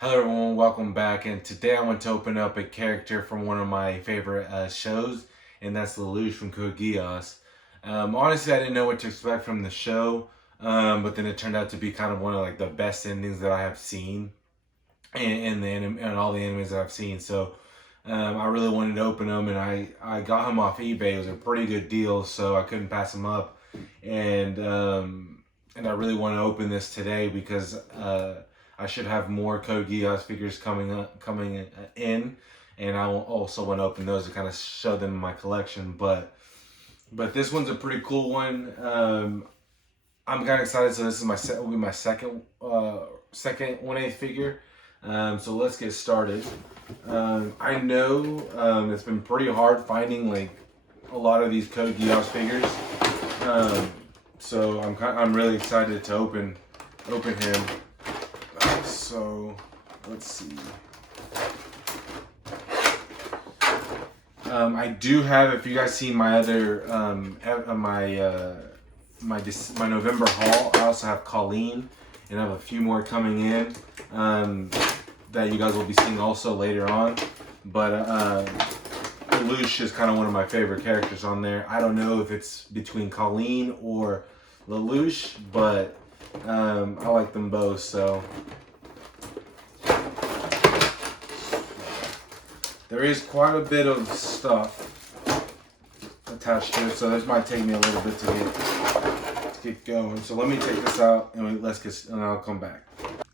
Hello everyone, welcome back, and today I want to open up a character from one of my favorite shows, and that's Lelouch from Code Geass. Honestly, I didn't know what to expect from the show, but then it turned out to be kind of one of like the best endings that I have seen and all the animes that I've seen. So I really wanted to open them, and I got him off eBay. It was a pretty good deal, so I couldn't pass him up, and and I really want to open this today because I should have more Code Geass figures coming in, and I also want to open those to kind of show them in my collection. But this one's a pretty cool one. I'm kind of excited. So this is will be my second 1/8 figure. So let's get started. I know it's been pretty hard finding like a lot of these Code Geass figures. So I'm really excited to open him. So let's see. I do have, if you guys see my other my November haul, I also have Colleen, and I have a few more coming in that you guys will be seeing also later on. But Lelouch is kind of one of my favorite characters on there. I don't know if it's between Colleen or Lelouch, but I like them both. So there is quite a bit of stuff attached to it, so this might take me a little bit to get going. So let me take this out and and I'll come back.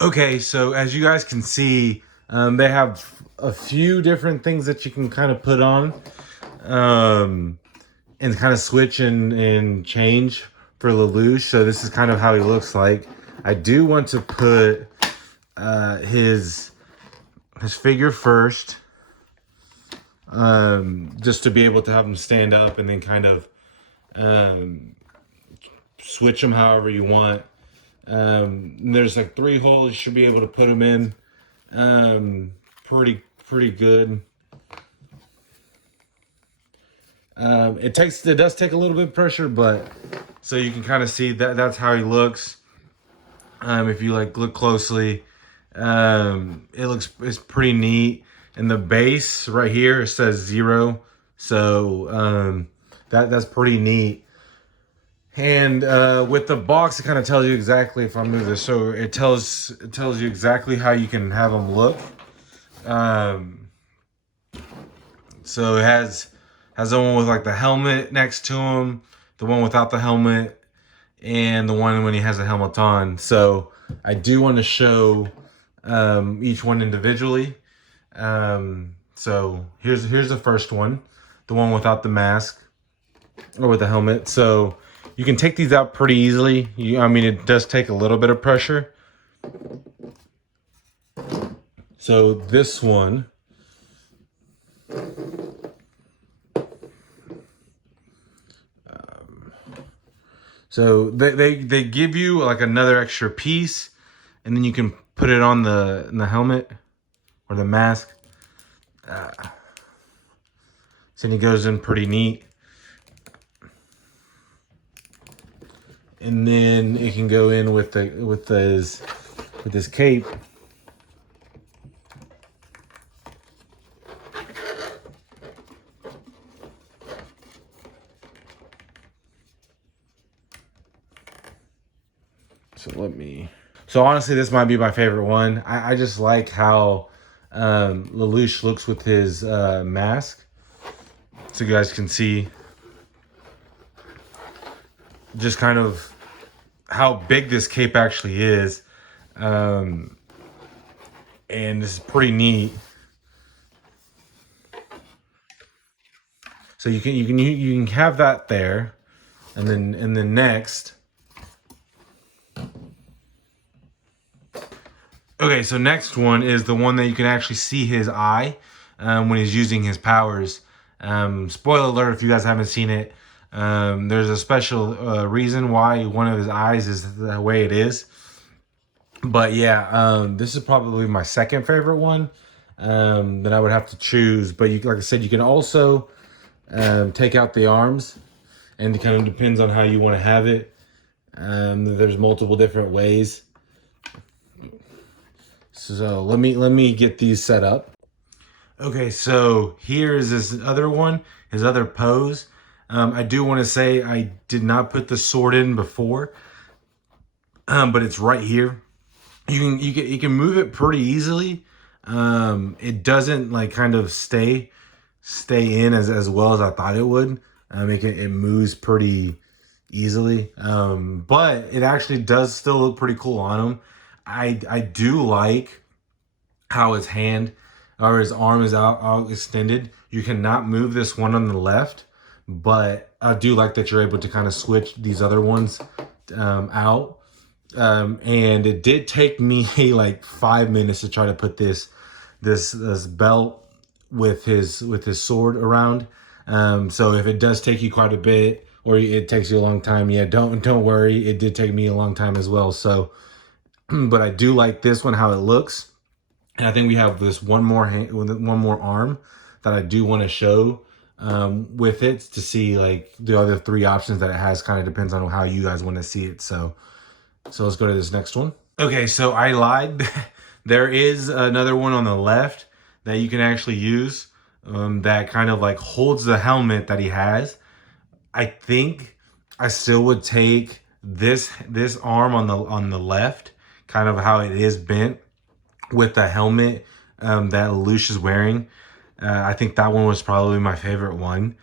Okay, so as you guys can see, they have a few different things that you can kind of put on and kind of switch and change for Lelouch. So this is kind of how he looks like. I do want to put his figure first. Just to be able to have them stand up and then kind of switch them however you want. There's like 3 holes you should be able to put them in. Pretty good. It does take a little bit of pressure, but so you can kind of see that's how he looks. If you look closely, it's pretty neat. And the base right here, it says 0. So that's pretty neat. And with the box, it kind of tells you exactly, if I move this, so it tells you exactly how you can have them look. So it has the one with like the helmet next to him, the one without the helmet, and the one when he has a helmet on. So I do want to show each one individually. So here's the first one, the one without the mask or with the helmet. So you can take these out pretty easily. I mean, it does take a little bit of pressure. So this one, so they give you like another extra piece, and then you can put it on the helmet or the mask. So it goes in pretty neat. And then it can go in with this cape. So honestly, this might be my favorite one. I just like how Lelouch looks with his mask. So you guys can see just kind of how big this cape actually is. And this is pretty neat. So you can have that there, and then next. Okay, so next one is the one that you can actually see his eye when he's using his powers. Spoiler alert if you guys haven't seen it. There's a special reason why one of his eyes is the way it is. But yeah, this is probably my second favorite one that I would have to choose. But like I said, you can also take out the arms, and it kind of depends on how you want to have it. There's multiple different ways. So let me get these set up. Okay, so here is his other one, his other pose. I do want to say I did not put the sword in before, but it's right here. You can move it pretty easily. It doesn't like kind of stay in as well as I thought it would. It moves pretty easily, but it actually does still look pretty cool on him. I do like how his hand or his arm is out extended. You cannot move this one on the left, but I do like that you're able to kind of switch these other ones out. And it did take me like 5 minutes to try to put this belt with his sword around. So if it does take you quite a bit, or it takes you a long time, yeah, don't worry. It did take me a long time as well. So, but I do like this one how it looks. And I think we have this one more arm that I do want to show with it to see like the other three options that it has. Kind of depends on how you guys want to see it. So let's go to this next one. Okay, so I lied. There is another one on the left that you can actually use that kind of like holds the helmet that he has. I think I still would take this arm on the left, kind of how it is bent, with the helmet that Lelouch is wearing. I think that one was probably my favorite one.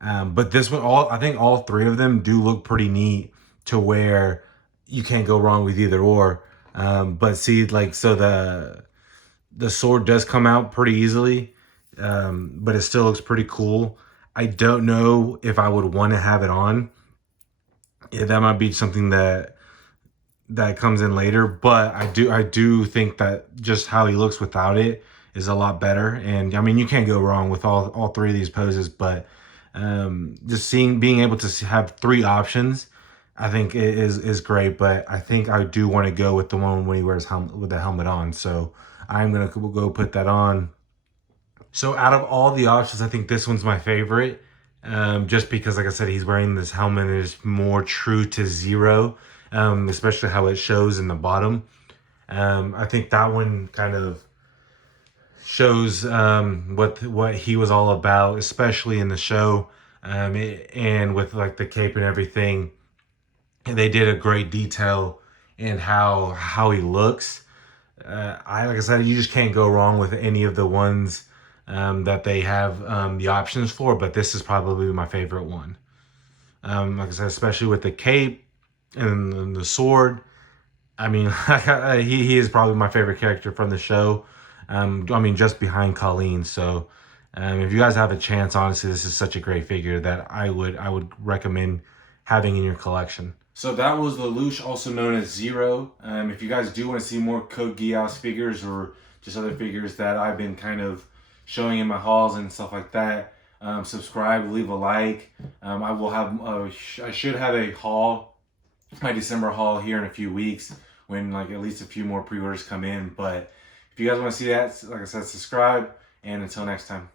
But this one, I think all three of them do look pretty neat to where you can't go wrong with either or. But see, like, so the sword does come out pretty easily, but it still looks pretty cool. I don't know if I would want to have it on. Yeah, that might be something that comes in later, but I do think that just how he looks without it is a lot better. And I mean, you can't go wrong with all three of these poses, but just being able to have three options, I think is great. But I think I do want to go with the one when he wears with the helmet on. So I'm gonna go put that on. So out of all the options, I think this one's my favorite. Just because, like I said, he's wearing this helmet and it's more true to Zero, especially how it shows in the bottom. I think that one kind of shows what he was all about, especially in the show, and with like the cape and everything. They did a great detail in how he looks. Like I said, you just can't go wrong with any of the ones that they have the options for, but this is probably my favorite one. Like I said, especially with the cape and the sword. I mean, he is probably my favorite character from the show. I mean, just behind Colleen. So, if you guys have a chance, honestly, this is such a great figure that I would recommend having in your collection. So that was Lelouch, also known as Zero. If you guys do want to see more Code Geass figures or just other figures that I've been kind of showing in my hauls and stuff like that, subscribe, leave a like. I will have I should have a haul, my December haul here in a few weeks when like at least a few more pre-orders come in. But if you guys want to see that, like I said, subscribe, and until next time.